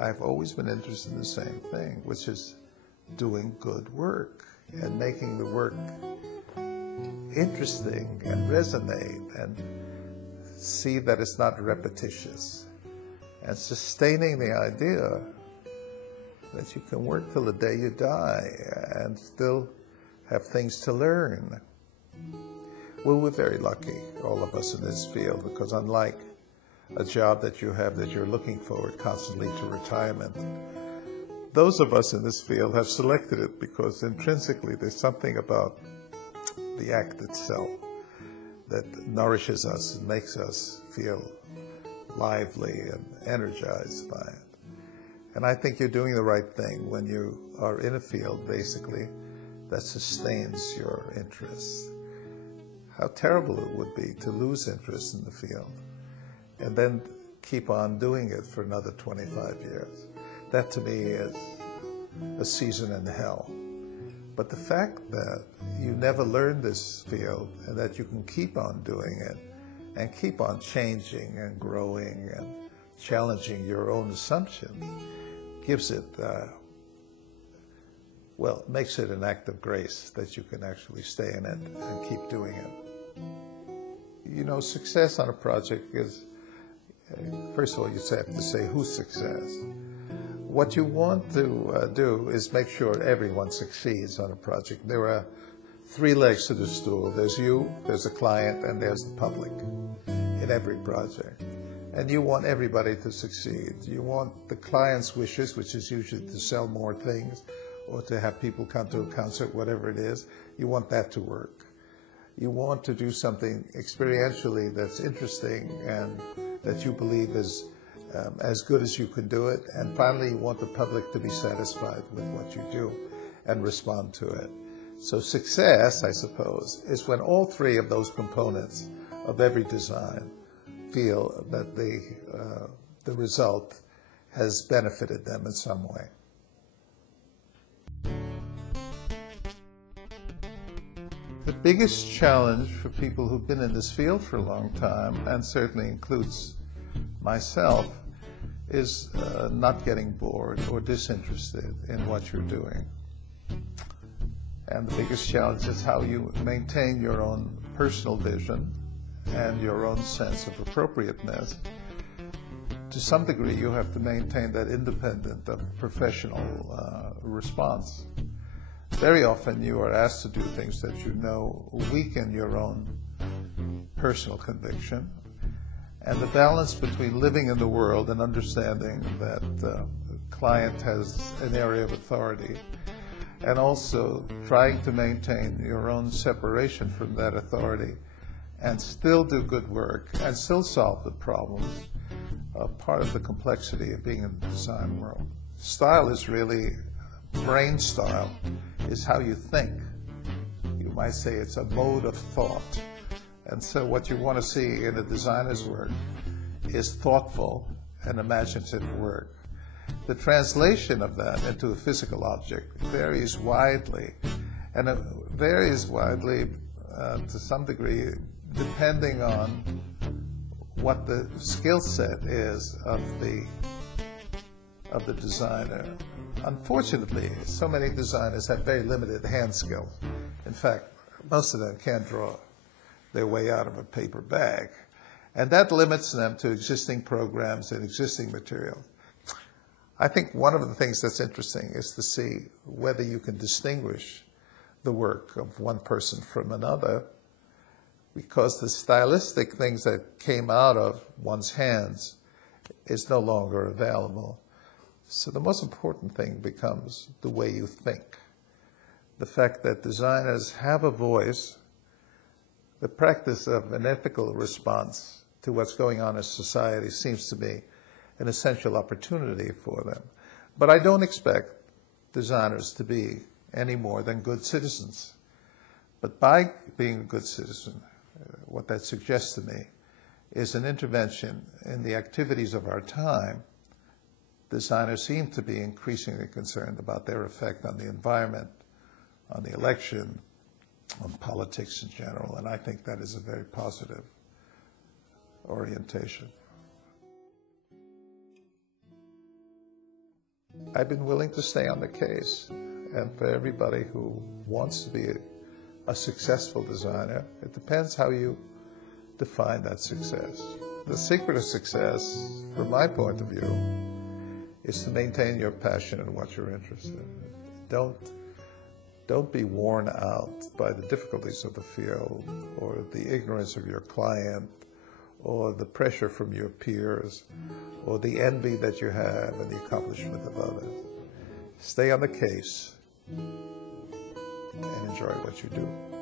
I've always been interested in the same thing, which is doing good work and making the work interesting and resonate and see that it's not repetitious, and sustaining the idea that you can work till the day you die and still have things to learn. Well, we're very lucky, all of us in this field, because unlike a job that you have that you're looking forward constantly to retirement, those of us in this field have selected it because intrinsically there's something about the act itself that nourishes us and makes us feel lively and energized by it. And I think you're doing the right thing when you are in a field, basically, that sustains your interest. How terrible it would be to lose interest in the field and then keep on doing it for another 25 years. That to me is a season in hell. But the fact that you never learned this field and that you can keep on doing it and keep on changing and growing and challenging your own assumptions gives it, well, makes it an act of grace that you can actually stay in it and keep doing it. You know, success on a project is, first of all, you have to say whose success. What you want to do is make sure everyone succeeds on a project. There are three legs to the stool. There's you, there's the client, and there's the public in every project. And you want everybody to succeed. You want the client's wishes, which is usually to sell more things or to have people come to a concert, whatever it is. You want that to work. You want to do something experientially that's interesting and that you believe is as good as you can do it. And finally, you want the public to be satisfied with what you do and respond to it. So success, I suppose, is when all three of those components of every design feel that the result has benefited them in some way. The biggest challenge for people who've been in this field for a long time, and certainly includes myself, is not getting bored or disinterested in what you're doing. And the biggest challenge is how you maintain your own personal vision and your own sense of appropriateness. To some degree, you have to maintain that independent of professional response. Very often you are asked to do things that you know weaken your own personal conviction. And the balance between living in the world and understanding that the client has an area of authority and also trying to maintain your own separation from that authority and still do good work and still solve the problems are part of the complexity of being in the design world. Style is really, brain style is how you think. You might say it's a mode of thought. And so what you want to see in a designer's work is thoughtful and imaginative work. The translation of that into a physical object varies widely, and it varies widely to some degree depending on what the skill set is of the designer. Unfortunately, so many designers have very limited hand skills. In fact, most of them can't draw their way out of a paper bag. And that limits them to existing programs and existing materials. I think one of the things that's interesting is to see whether you can distinguish the work of one person from another, because the stylistic things that came out of one's hands is no longer available. So the most important thing becomes the way you think. The fact that designers have a voice, the practice of an ethical response to what's going on in society seems to be an essential opportunity for them. But I don't expect designers to be any more than good citizens. But by being a good citizen, what that suggests to me is an intervention in the activities of our time. Designers seem to be increasingly concerned about their effect on the environment, on the election, on politics in general, and I think that is a very positive orientation. I've been willing to stay on the case. And for everybody who wants to be a successful designer, it depends how you define that success. The secret of success, from my point of view, is to maintain your passion in what you're interested in. Don't be worn out by the difficulties of the field or the ignorance of your client or the pressure from your peers or the envy that you have and the accomplishment of others. Stay on the case and enjoy what you do.